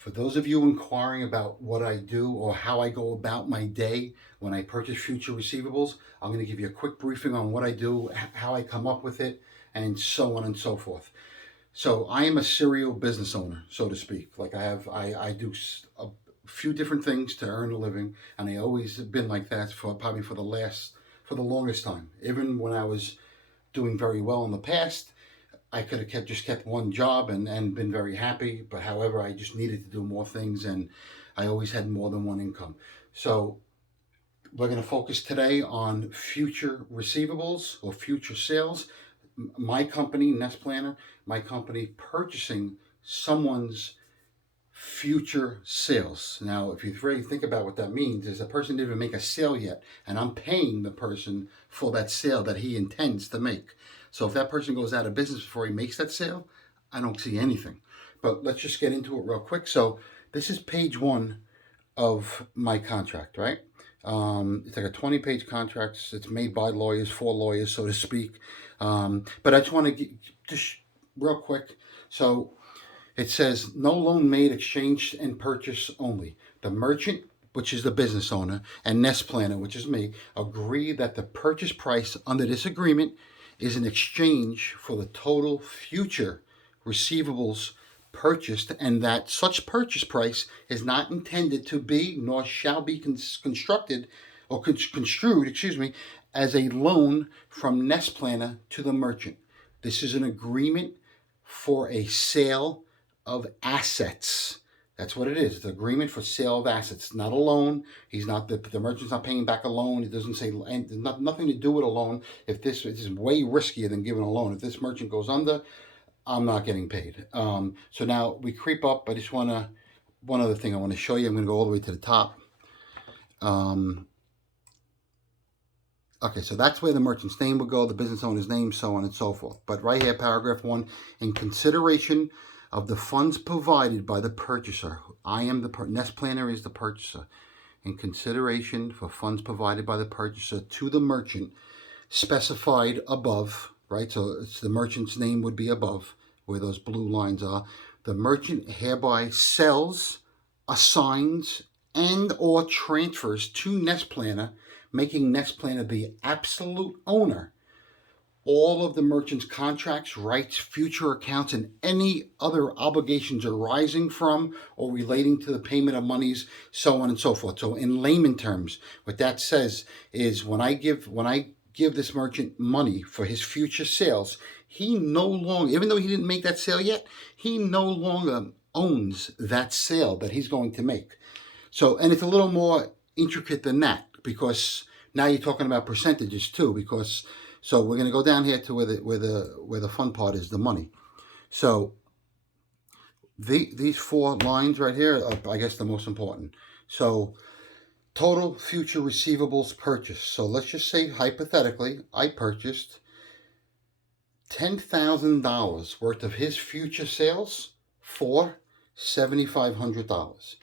For those of you inquiring about what I do or how I go about my day when I purchase future receivables, I'm going to give you a quick briefing on what I do, how I come up with it, and so on and so forth. So I am a serial business owner, so to speak. Like I do a few different things to earn a living, and I always have been like that for probably for the longest time. Even when I was doing very well in the past, I could have just kept one job and been very happy. But however, I just needed to do more things, and I always had more than one income. So we're going to focus today on future receivables or future sales. My company, Nest Planner, my company purchasing someone's future sales. Now, if you really think about what that means, is a person didn't even make a sale yet, and I'm paying the person for that sale that he intends to make. So if that person goes out of business before he makes that sale, I don't see anything. But let's just get into it real quick. So this is page 1 of my contract, right? It's like a 20-page contract. It's made by lawyers, for lawyers, so to speak. But I just want to just real quick. So it says, no loan made, exchange, and purchase only. The merchant, which is the business owner, and Nest Planner, which is me, agree that the purchase price under this agreement is an exchange for the total future receivables purchased, and that such purchase price is not intended to be, nor shall be construed, as a loan from Nest Planner to the merchant. This is an agreement for a sale of assets. That's what it is. It's an agreement for sale of assets, not a loan. He's not the merchant's not paying back a loan. It doesn't say, and there's nothing to do with a loan. If this is way riskier than giving a loan. If this merchant goes under, I'm not getting paid. So now we creep up. I just want to, one other thing I want to show you. I'm going to go all the way to the top. Okay, so that's where the merchant's name would go, the business owner's name, so on and so forth. But right here, paragraph 1, in consideration of the funds provided by the purchaser. I am the Nest Planner is the purchaser. In consideration for funds provided by the purchaser to the merchant specified above, right? So it's the merchant's name would be above where those blue lines are. The merchant hereby sells, assigns, and or transfers to Nest Planner, making Nest Planner the absolute owner, all of the merchant's contracts, rights, future accounts, and any other obligations arising from or relating to the payment of monies, so on and so forth. So in layman terms, what that says is when I give this merchant money for his future sales, he no longer, even though he didn't make that sale yet, he no longer owns that sale that he's going to make. So, and it's a little more intricate than that, because now you're talking about percentages too, because so we're going to go down here to where the fun part is, the money. So these 4 lines right here are, I guess, the most important. So total future receivables purchased. So let's just say hypothetically I purchased $10,000 worth of his future sales for $7,500.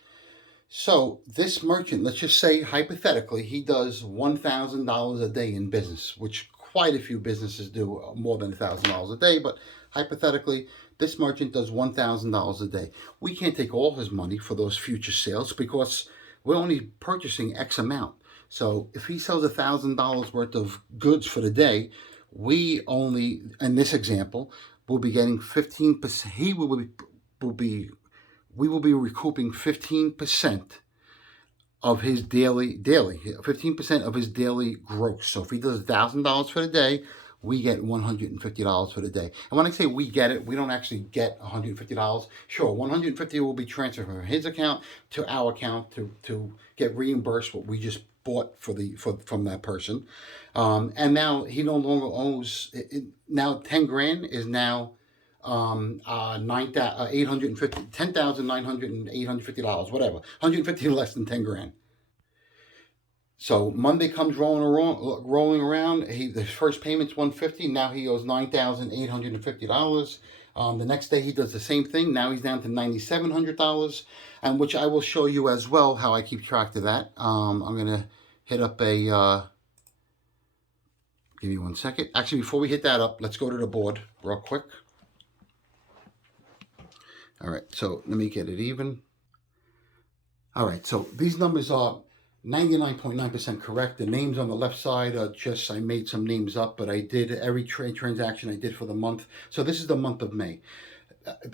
So this merchant, let's just say hypothetically, he does $1,000 a day in business, which quite a few businesses do more than $1,000 a day, but hypothetically, this merchant does $1,000 a day. We can't take all his money for those future sales because we're only purchasing X amount. So if he sells $1,000 worth of goods for the day, we only, in this example, will be getting 15%. We will be recouping 15% of his daily 15% of his daily gross. So if he does $1,000 for the day, we get $150 for the day. And when I say we get it, we don't actually get $150. Sure, $150 will be transferred from his account to our account to get reimbursed what we just bought from that person. And now he no longer owes. Now 10 grand is now $10,950, whatever, $150 less than 10 grand. So Monday comes rolling around. His first payment's $150. Now he owes $9,850. The next day he does the same thing. Now he's down to $9,700, and which I will show you as well how I keep track of that. I'm gonna hit up a. Give me 1 second. Actually, before we hit that up, let's go to the board real quick. All right, so let me get it even. All right, so these numbers are 99.9% correct. The names on the left side are just, I made some names up, but I did every transaction I did for the month. So this is the month of May.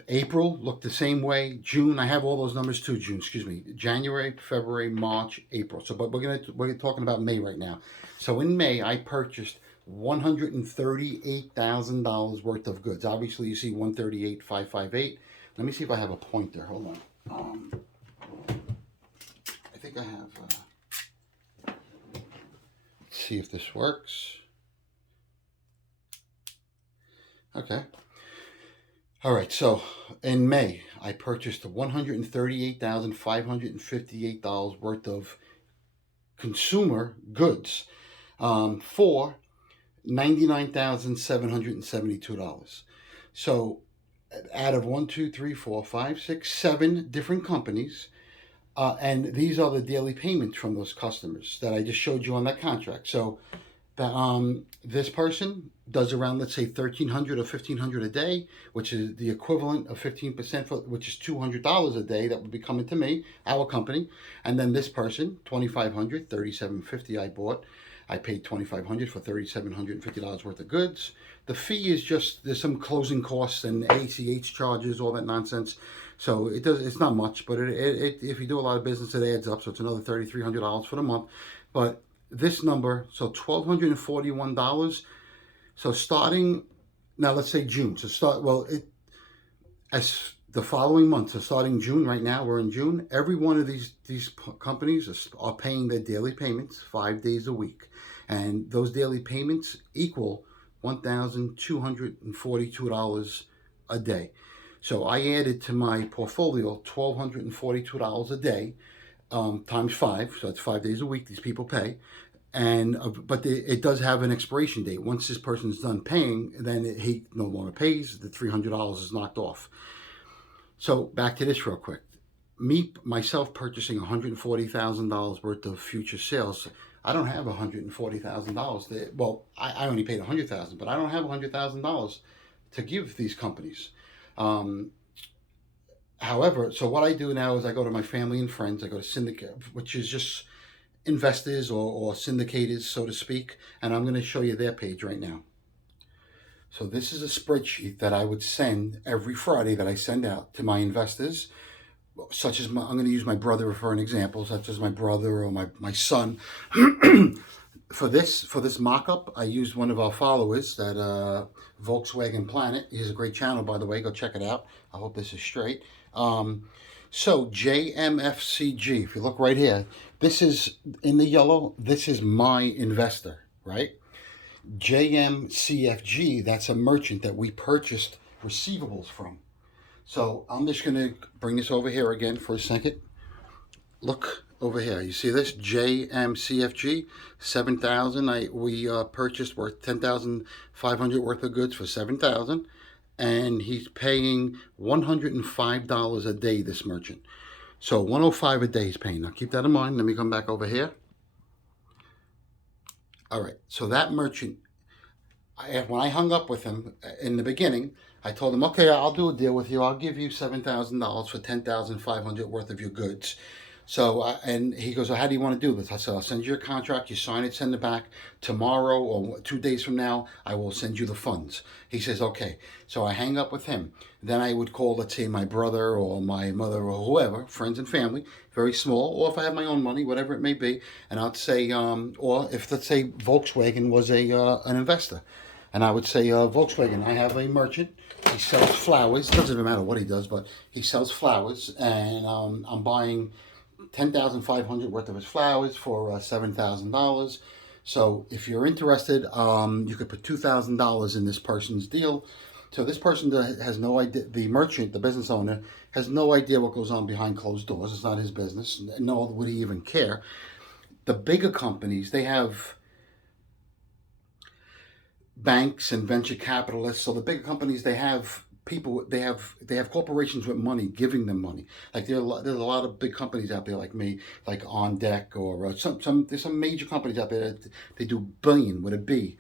April looked the same way. June, I have all those numbers too. June, excuse me. January, February, March, April. So, but we're talking about May right now. So in May, I purchased $138,000 worth of goods. Obviously, you see 138,558. Let me see if I have a pointer. Hold on. I think I have. Let's see if this works. Okay. All right, so in May, I purchased $138,558 worth of consumer goods for $99,772. So out of 1, 2, 3, 4, 5, 6, 7 different companies, and these are the daily payments from those customers that I just showed you on that contract. So this person does around, let's say, $1,300 or $1,500 a day, which is the equivalent of 15%, which is $200 a day that would be coming to me, our company. And then this person, $2,500, $3,750 I bought. I paid $2,500 for $3,750 worth of goods. The fee is just, there's some closing costs and ACH charges, all that nonsense. So it's not much, but if you do a lot of business, it adds up. So it's another $3,300 for the month. But this number, so $1,241. So starting, now let's say June. So as the following month, so starting June, right now we're in June, every one of these companies are paying their daily payments 5 days a week. And those daily payments equal $1,242 a day. So I added to my portfolio $1,242 a day times 5. So that's 5 days a week these people pay. And but it does have an expiration date. Once this person's done paying, then he no longer pays. The $300 is knocked off. So back to this real quick. Myself purchasing $140,000 worth of future sales. I don't have $140,000. Well, I only paid $100,000, but I don't have $100,000 to give these companies. However, so what I do now is I go to my family and friends. I go to syndicate, which is just investors or syndicators, so to speak, and I'm going to show you their page right now. So this is a spreadsheet that I would send every Friday that I send out to my investors, such as I'm going to use my brother for an example, such as my brother or my son. For this mock-up, I used one of our followers, that Volkswagen Planet. He has a great channel, by the way. Go check it out. I hope this is straight. So JMFCG, if you look right here, this is in the yellow, this is my investor, right? JMCFG, that's a merchant that we purchased receivables from. So I'm just going to bring this over here again for a second. Look over here. You see this? JMCFG, 7,000. We purchased worth 10,500 worth of goods for 7,000. And he's paying $105 a day, this merchant. So 105 a day he's paying. Now keep that in mind. Let me come back over here. All right, so that merchant, when I hung up with him in the beginning, I told him, okay, I'll do a deal with you. I'll give you $7,000 for 10,500 worth of your goods. So, and he goes, well, how do you want to do this? I said, I'll send you a contract, you sign it, send it back. Tomorrow or 2 days from now, I will send you the funds. He says, okay. So I hang up with him. Then I would call, let's say, my brother or my mother or whoever, friends and family, very small, or if I have my own money, whatever it may be. And I'd say, or if, let's say, Volkswagen was an investor. And I would say, Volkswagen, I have a merchant. He sells flowers. It doesn't even matter what he does, but he sells flowers. And I'm buying 10,500 worth of his flowers for $7,000. So if you're interested, you could put $2,000 in this person's deal. So this person has no idea, the merchant, the business owner, has no idea what goes on behind closed doors. It's not his business, nor would he even care. The bigger companies, they have banks and venture capitalists. So the bigger companies, they have people, they have corporations with money giving them money. Like there's a lot of big companies out there like me, like On Deck, or there's some major companies out there that they do billion with a B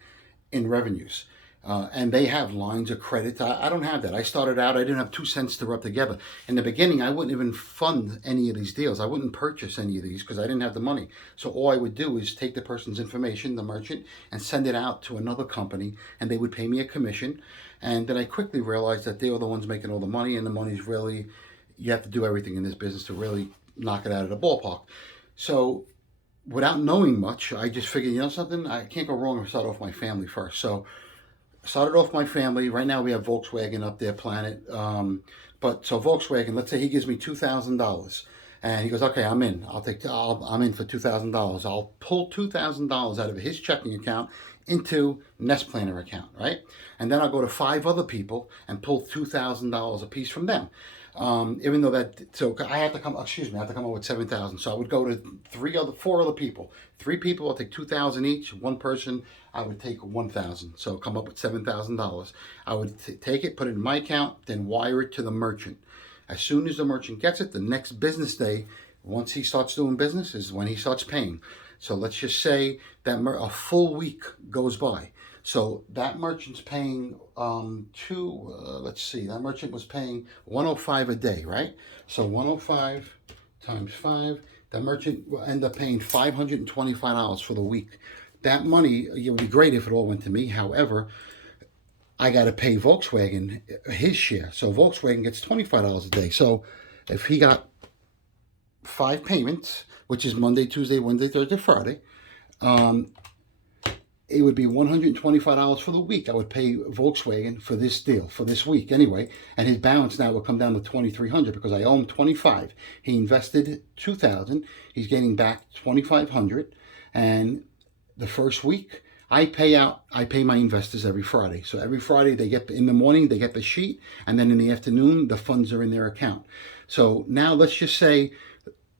in revenues. And they have lines of credit. I don't have that. I started out, I didn't have 2 cents to rub together. In the beginning, I wouldn't even fund any of these deals. I wouldn't purchase any of these because I didn't have the money. So all I would do is take the person's information, the merchant, and send it out to another company, and they would pay me a commission. And then I quickly realized that they were the ones making all the money, and the money's really, you have to do everything in this business to really knock it out of the ballpark. So without knowing much, I just figured, you know something, I can't go wrong if I start off my family first. So started off my family. Right now we have Volkswagen up there, Planet. But so Volkswagen, let's say he gives me $2,000, and he goes, okay, I'm in. I'm in for $2,000. I'll pull $2,000 out of his checking account into Nest Planner account, right? And then I'll go to 5 other people and pull $2,000 a piece from them. Even though that, so I have to come, excuse me, I have to come up with 7,000. So I would go to 4 other people. 3 people, I'll take 2,000 each. 1 person, I would take 1,000. So come up with $7,000. I would take it, put it in my account, then wire it to the merchant. As soon as the merchant gets it, the next business day, once he starts doing business, is when he starts paying. So let's just say that a full week goes by. So that merchant's paying let's see, that merchant was paying $105 a day, right? So 105 times 5, that merchant will end up paying $525 for the week. That money, it would be great if it all went to me. However, I got to pay Volkswagen his share. So Volkswagen gets $25 a day. So if he got 5 payments, which is Monday, Tuesday, Wednesday, Thursday, Friday, it would be $125 for the week. I would pay Volkswagen for this deal, for this week anyway, and his balance now will come down to $2,300 because I owe him $25. He invested $2,000. He's getting back $2,500, and the first week I pay my investors every Friday. So every Friday they get, in the morning they get the sheet, and then in the afternoon the funds are in their account. So now let's just say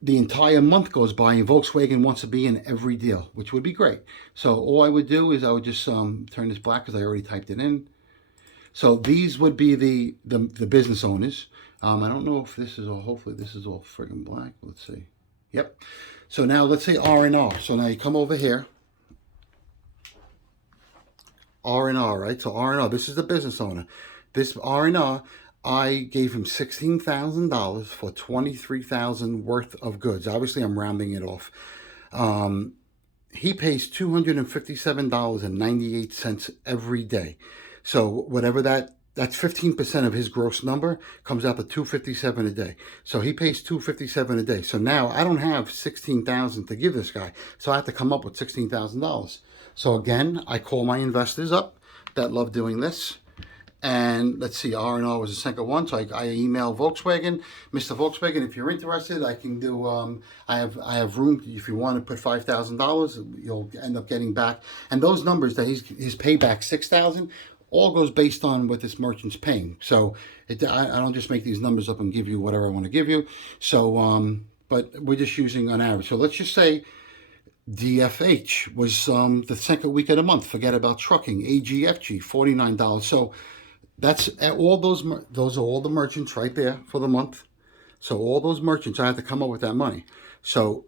the entire month goes by and Volkswagen wants to be in every deal, which would be great. So all I would do is I would just turn this black because I already typed it in. So these would be the business owners. I don't know if this is all, hopefully this is all friggin' black. Let's see. Yep. So now let's say R&R. So now you come over here. R&R, right? So R&R, this is the business owner. This R&R, I gave him $16,000 for $23,000 worth of goods. Obviously, I'm rounding it off. He pays $257.98 every day. So whatever that's 15% of his gross number, comes out to $257 a day. So he pays $257 a day. So now I don't have $16,000 to give this guy. So I have to come up with $16,000. So again, I call my investors up that love doing this. And let's see, R&R was the second one. So I email Volkswagen, Mr. Volkswagen, if you're interested, I can do, I have room. If you want to put $5,000, you'll end up getting back. And those numbers that his payback, $6,000, all goes based on what this merchant's paying. So I don't just make these numbers up and give you whatever I want to give you. So, but we're just using an average. So let's just say DFH was the second week of the month. Forget about trucking. AGFG, $49. So that's all those are all the merchants right there for the month. So all those merchants, I have to come up with that money. So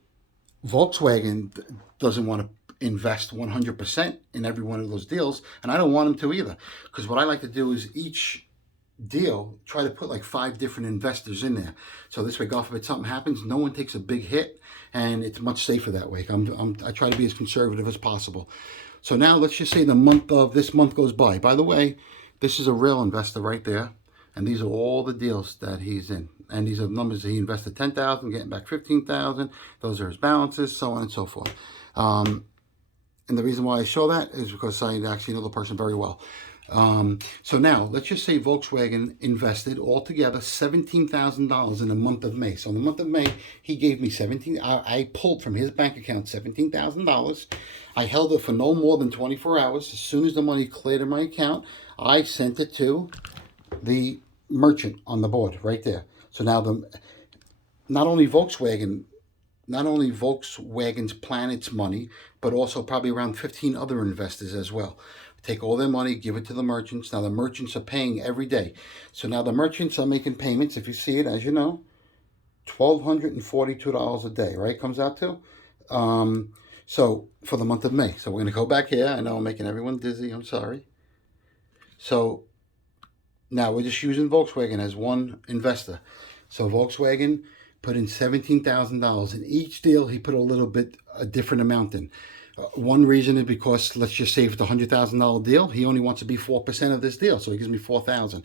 Volkswagen doesn't want to invest 100% in every one of those deals, and I don't want them to either, because what I like to do is each deal try to put like 5 different investors in there. So this way, God forbid something happens, no one takes a big hit, and it's much safer that way. I try to be as conservative as possible. So now let's just say this month goes by. By the way, this is a real investor right there, and these are all the deals that he's in. And these are numbers that he invested $10,000, getting back $15,000. Those are his balances, so on and so forth. And the reason why I show that is because I actually know the person very well. So now let's just say Volkswagen invested altogether $17,000 in the month of May. So in the month of May, he gave me I pulled from his bank account $17,000. I held it for no more than 24 hours. As soon as the money cleared in my account, I sent it to the merchant on the board right there. So now not only Volkswagen's Planet's money, but also probably around 15 other investors as well. Take all their money, give it to the merchants. Now the merchants are paying every day. So now the merchants are making payments, if you see it, as you know, $1,242 a day, right? Comes out to. So for the month of May. So we're going to go back here. I know I'm making everyone dizzy. I'm sorry. So now we're just using Volkswagen as one investor. So Volkswagen put in $17,000 in each deal. He put a different amount in. One reason is because, let's just say, if it's a $100,000 deal, he only wants to be 4% of this deal, so he gives me $4,000.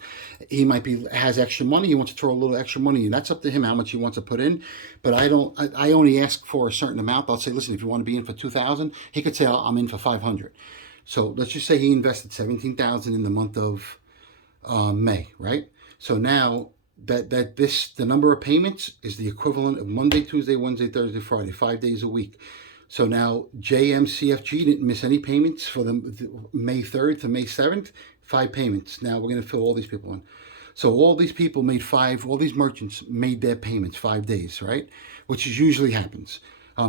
He might has extra money. He wants to throw a little extra money in. That's up to him how much he wants to put in. But I don't. I only ask for a certain amount. I'll say, listen, if you want to be in for $2,000, he could say I'm in for $500. So let's just say he invested $17,000 in the month of May, right? So now the number of payments is the equivalent of Monday, Tuesday, Wednesday, Thursday, Friday, 5 days a week. So now JMCFG didn't miss any payments for the May 3rd to May 7th, 5 payments. Now we're going to fill all these people in. So all these people all these merchants made their payments 5 days, right? Which usually happens.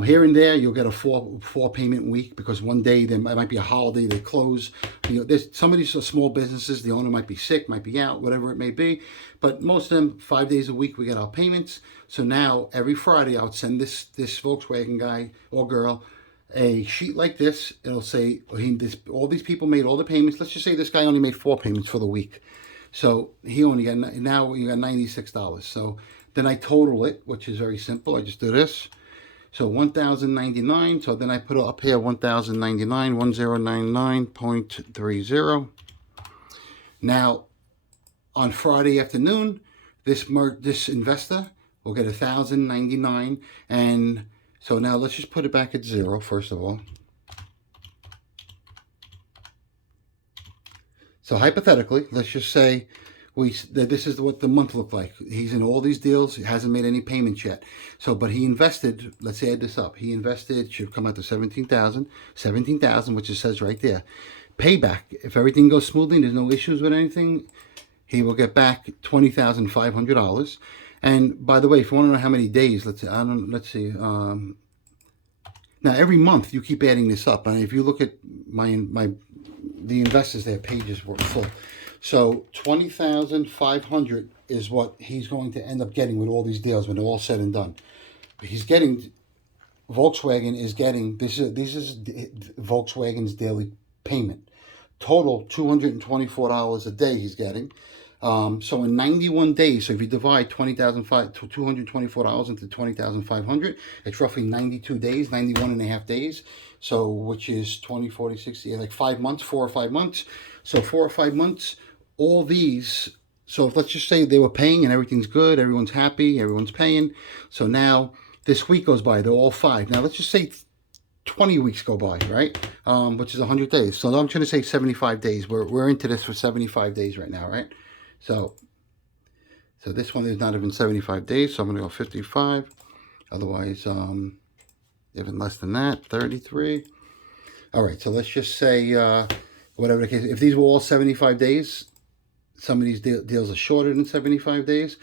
Here and there, you'll get a four payment week because one day there might be a holiday, they close. There's some of these small businesses, the owner might be sick, might be out, whatever it may be. But most of them, 5 days a week, we get our payments. So now every Friday, I would send this Volkswagen guy or girl a sheet like this. It'll say all these people made all the payments. Let's just say this guy only made 4 payments for the week. So he only got, now you got $96. So then I total it, which is very simple. I just do this. So 1,099. So then I put up here 1,099, 1099.30. Now on Friday afternoon, this investor will get 1,099. And so now let's just put it back at 0 first of all. So hypothetically, let's just say this is what the month looked like. He's in all these deals. He hasn't made any payments yet. So, but he invested, let's add this up. He invested, should come out to 17,000, which it says right there. Payback, if everything goes smoothly, there's no issues with anything, he will get back $20,500. And by the way, if you want to know how many days, let's see. Now every month you keep adding this up. And if you look at the investors, their pages were full. So 20,500 is what he's going to end up getting with all these deals when they're all said and done. He's getting, Volkswagen is getting, this is Volkswagen's daily payment. Total $224 a day he's getting. So in 91 days, so if you divide $224 into 20,500, it's roughly 92 days, 91 and a half days. So which is 20, 40, 60, like 5 months, 4 or 5 months. So 4 or 5 months, all these, so if let's just say they were paying and everything's good, everyone's happy, everyone's paying. So now this week goes by, they're all 5. Now let's just say 20 weeks go by, right? Which is 100 days. So I'm trying to say 75 days. We're into this for 75 days right now, right? So this one is not even 75 days, so I'm going to go 55. Otherwise, even less than that, 33. All right, so let's just say, whatever the case, if these were all 75 days, some of these deals are shorter than 75 days,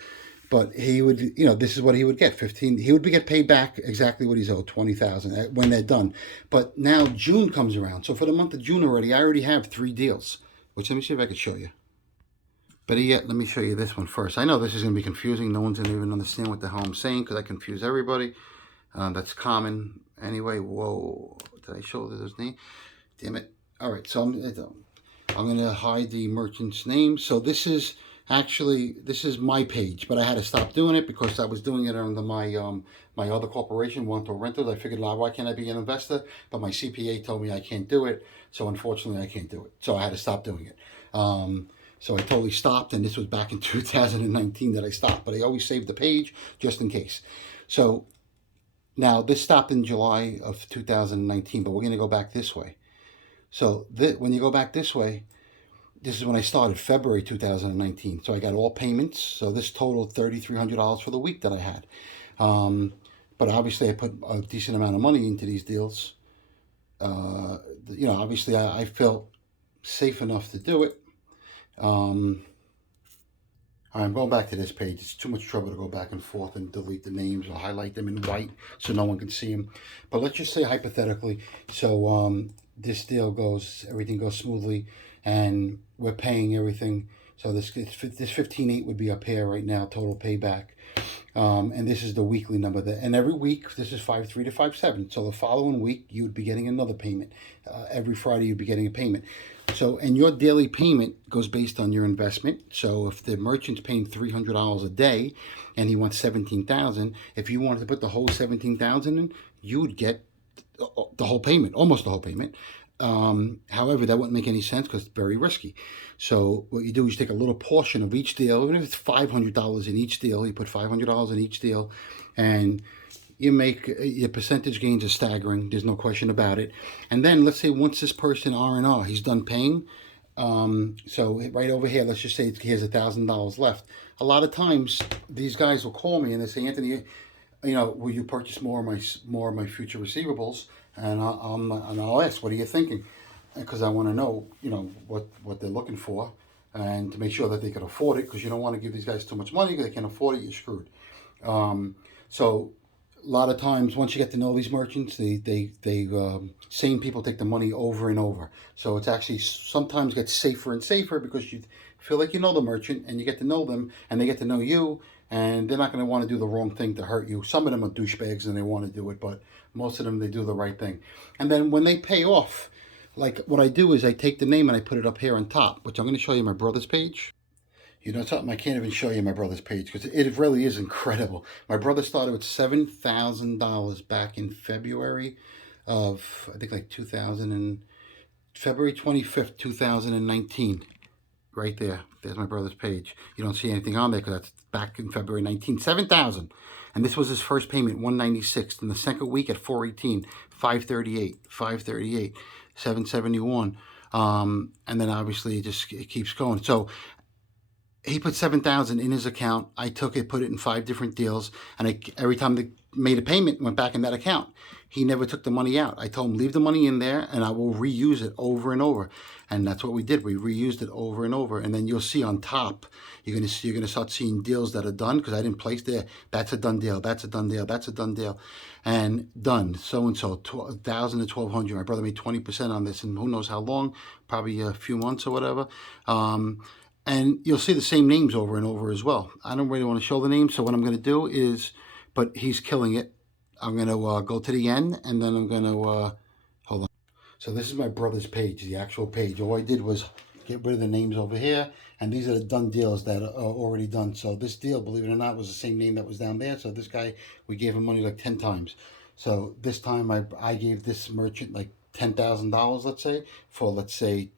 but he would, this is what he would get, 15. He would get paid back exactly what he's owed, 20,000 when they're done. But now June comes around. So for the month of June already, I already have 3 deals, which let me see if I can show you. Better yet, let me show you this one first. I know this is going to be confusing. No one's going to even understand what the hell I'm saying because I confuse everybody. That's common. Anyway, whoa. Did I show this name? Damn it. All right, so I'm going to hide the merchant's name. So this is my page, but I had to stop doing it because I was doing it under my my other corporation, BOYNTON Rentals. I figured, why can't I be an investor? But my CPA told me I can't do it. So unfortunately, I can't do it. So I had to stop doing it. So I totally stopped, and this was back in 2019 that I stopped. But I always saved the page just in case. So now this stopped in July of 2019, but we're going to go back this way. So when you go back this way, this is when I started, February 2019. So I got all payments. So this totaled $3,300 for the week that I had. But obviously I put a decent amount of money into these deals. Obviously I felt safe enough to do it. I'm going back to this page. It's too much trouble to go back and forth and delete the names or highlight them in white so no one can see them. But let's just say hypothetically, so this deal everything goes smoothly, and we're paying everything. So this 15.8 would be up here right now, total payback. And this is the weekly number. And every week, this is 5.3 to 5.7. So the following week, you would be getting another payment. Every Friday, you'd be getting a payment. So, and your daily payment goes based on your investment. So if the merchant's paying $300 a day and he wants 17,000, if you wanted to put the whole 17,000 in, you would get the whole payment, almost the whole payment. However, that wouldn't make any sense because it's very risky. So what you do is you take a little portion of each deal, even if it's $500 in each deal, you put $500 in each deal, and you make your percentage gains are staggering. There's no question about it. And then let's say once this person R&R, he's done paying. So right over here, let's just say he has $1,000 left. A lot of times these guys will call me and they say, Anthony, you know, will you purchase more of my future receivables? And I'll ask, what are you thinking? Because I want to know, you know, what they're looking for, and to make sure that they can afford it. Because you don't want to give these guys too much money. Because they can't afford it, you're screwed. So a lot of times, once you get to know these merchants, same people take the money over and over. So it's actually sometimes gets safer and safer because you feel like you know the merchant and you get to know them and they get to know you, and they're not going to want to do the wrong thing to hurt you. Some of them are douchebags and they want to do it, but most of them, they do the right thing. And then when they pay off, like what I do is I take the name and I put it up here on top, which I'm going to show you my brother's page. You know something, I can't even show you my brother's page because it really is incredible. My brother started with $7,000 back in February of, I think like February 25th, 2019. Right there. There's my brother's page. You don't see anything on there because that's back in February 19. 7,000. And this was his first payment, 196. In the second week at 418, 538, 538, 771. And then obviously it keeps going. So he put 7,000 in his account. I took it, put it in 5 different deals, and every time they made a payment, went back in that account. He never took the money out. I told him, leave the money in there, and I will reuse it over and over. And that's what we did. We reused it over and over. And then you'll see on top, you're gonna start seeing deals that are done because I didn't place there. That's a done deal. That's a done deal. That's a done deal, and done. So and so, 1,000 to 1,200. My brother made 20% on this, and who knows how long? Probably a few months or whatever. And you'll see the same names over and over as well. I don't really want to show the names, so what I'm going to do is, but he's killing it. I'm going to go to the end, and then I'm going to, hold on. So this is my brother's page, the actual page. All I did was get rid of the names over here, and these are the done deals that are already done. So this deal, believe it or not, was the same name that was down there. So this guy, we gave him money like 10 times. So this time I gave this merchant like $10,000, let's say, for, let's say,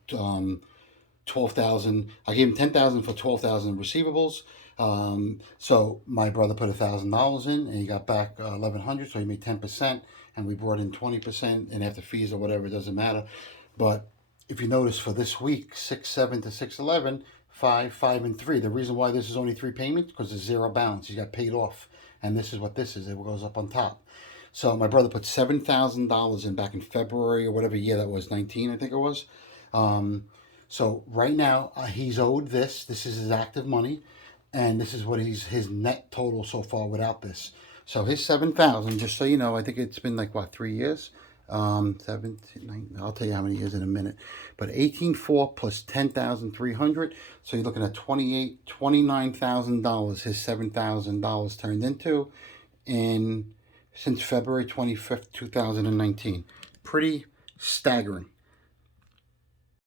12,000. I gave him 10,000 for 12,000 receivables. So my brother put $1,000 in, and he got back 1,100. So he made 10%, and we brought in 20%. And after fees or whatever, it doesn't matter. But if you notice for this week, 6/7 to 6/11, 5, 5, and 3. The reason why this is only 3 payments because it's zero balance. He got paid off, and this is what this is. It goes up on top. So my brother put $7,000 in back in February or whatever year that was, 19, I think it was. So right now he's owed this. This is his active money, and this is what his net total so far without this. So his 7,000, just so you know, I think it's been like what, 3 years. 7, 9, I'll tell you how many years in a minute. But 18,400 plus 10,300. So you're looking at $29,000. His $7,000 turned into since February 25th, 2019. Pretty staggering.